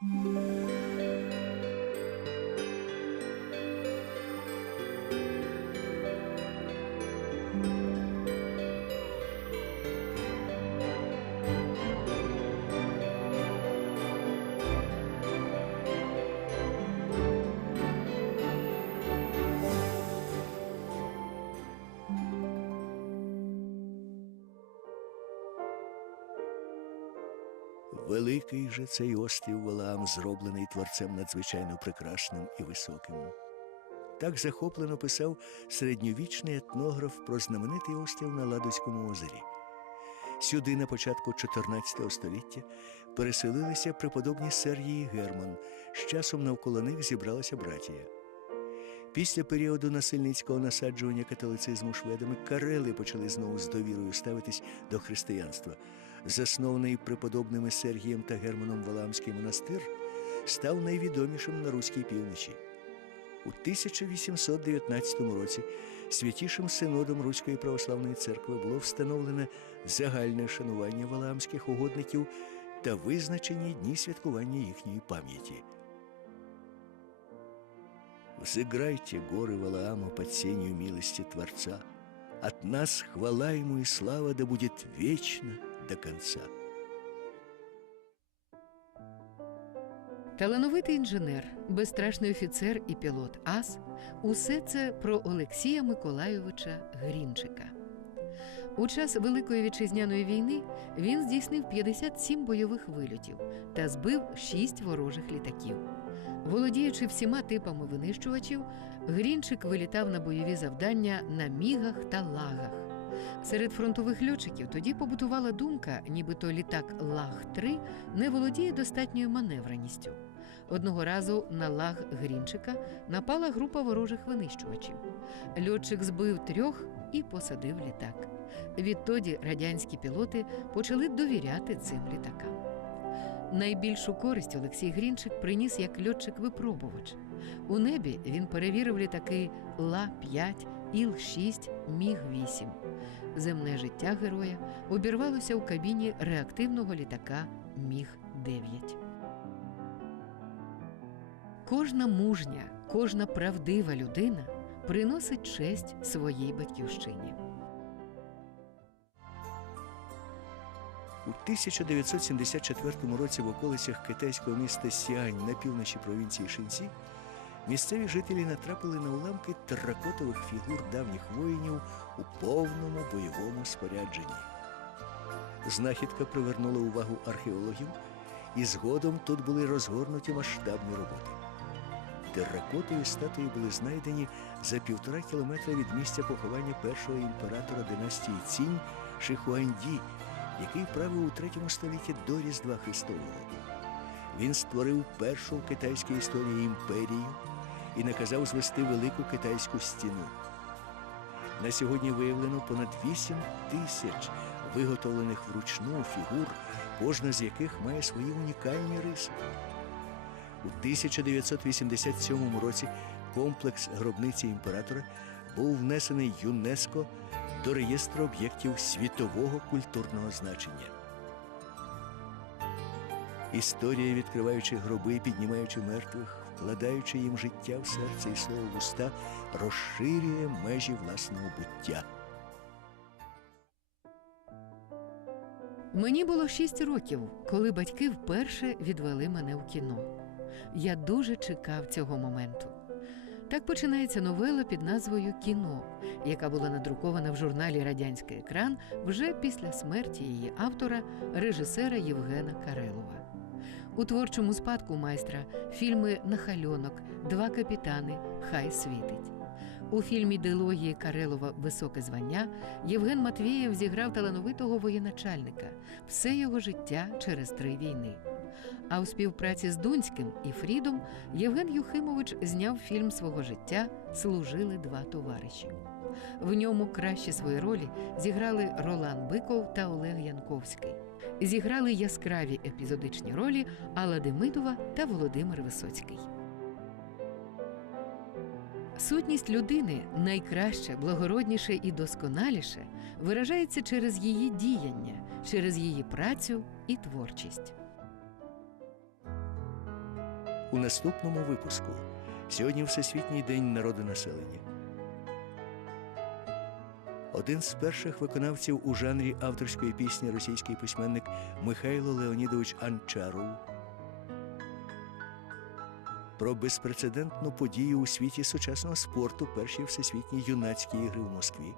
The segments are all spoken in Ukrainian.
Música Великий же цей острів Валаам зроблений творцем надзвичайно прекрасним і високим. Так захоплено писав середньовічний етнограф про знаменитий острів на Ладозькому озері. Сюди на початку 14 століття переселилися преподобні Сергій і Герман. З часом навколо них зібралася братія. Після періоду насильницького насаджування католицизму шведами карели почали знову з довірою ставитись до християнства. Заснований преподобними Сергієм та Германом Валамський монастир став найвідомішим на руській півночі. У 1819 році святішим синодом Руської православної церкви було встановлене загальне шанування валаамських угодників та визначені дні святкування їхньої пам'яті. Взыграйте горы Валаама под сенью милости Творца. От нас хвала ему и слава да будет вечно до конца. Талановитий інженер, безстрашний офіцер і пілот АС усе це про Олексія Миколайовича Грінчика. У час Великої вітчизняної війни він здійснив 57 бойових вильотів та збив 6 ворожих літаків. Володіючи всіма типами винищувачів, Грінчик вилітав на бойові завдання на мігах та лагах. Серед фронтових льотчиків тоді побутувала думка, нібито літак Лаг-3 не володіє достатньою маневреністю. Одного разу на лаг Грінчика напала група ворожих винищувачів. Льотчик збив трьох і посадив літак. Відтоді радянські пілоти почали довіряти цим літакам. Найбільшу користь Олексій Грінчик приніс як льотчик-випробувач. У небі він перевірив літаки Ла-5, Іл-6, Міг-8. Земне життя героя обірвалося у кабіні реактивного літака Міг-9. Кожна мужня, кожна правдива людина приносить честь своїй батьківщині. У 1974 році в околицях китайського міста Сіань на півночі провінції Шинці місцеві жителі натрапили на уламки теракотових фігур давніх воїнів у повному бойовому спорядженні. Знахідка привернула увагу археологів, і згодом тут були розгорнуті масштабні роботи. Теракотові статуї були знайдені за півтора кілометра від місця поховання першого імператора династії Цінь Шихуанді, який правив у третьому столітті до Різдва Христового. Він створив першу в китайській історії імперію і наказав звести велику китайську стіну. На сьогодні виявлено понад 8 тисяч виготовлених вручну фігур, кожна з яких має свої унікальні риси. У 1987 році комплекс гробниці імператора був внесений ЮНЕСКО до реєстру об'єктів світового культурного значення. Історія, відкриваючи гроби, піднімаючи мертвих, вкладаючи їм життя в серце і слово в уста, розширює межі власного буття. Мені було шість років, коли батьки вперше відвели мене в кіно. Я дуже чекав цього моменту. Так починається новела під назвою Кіно, яка була надрукована в журналі Радянський екран вже після смерті її автора, режисера Євгена Карелова. У творчому спадку майстра фільми Нахальонок, Два капітани, Хай світить. У фільмі дилогії Карелова Високе звання Євген Матвієв зіграв талановитого воєначальника все його життя через три війни. А у співпраці з Дунським і Фрідом Євген Юхимович зняв фільм свого життя Служили два товариші. В ньому кращі свої ролі зіграли Ролан Биков та Олег Янковський. Зіграли яскраві епізодичні ролі Алла Демидова та Володимир Висоцький. Сутність людини найкраще, благородніше і досконаліше виражається через її діяння, через її працю і творчість. у наступному випуску. Сьогодні Всесвітній день народонаселення. Один з перших виконавців у жанрі авторської пісні російський письменник Михайло Леонідович Анчаров. Про безпрецедентну подію у світі сучасного спорту перші всесвітні юнацькі ігри в Москві.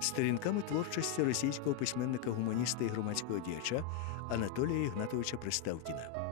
Сторінками творчості російського письменника, гуманіста і громадського діяча Анатолія Ігнатовича Приставкіна.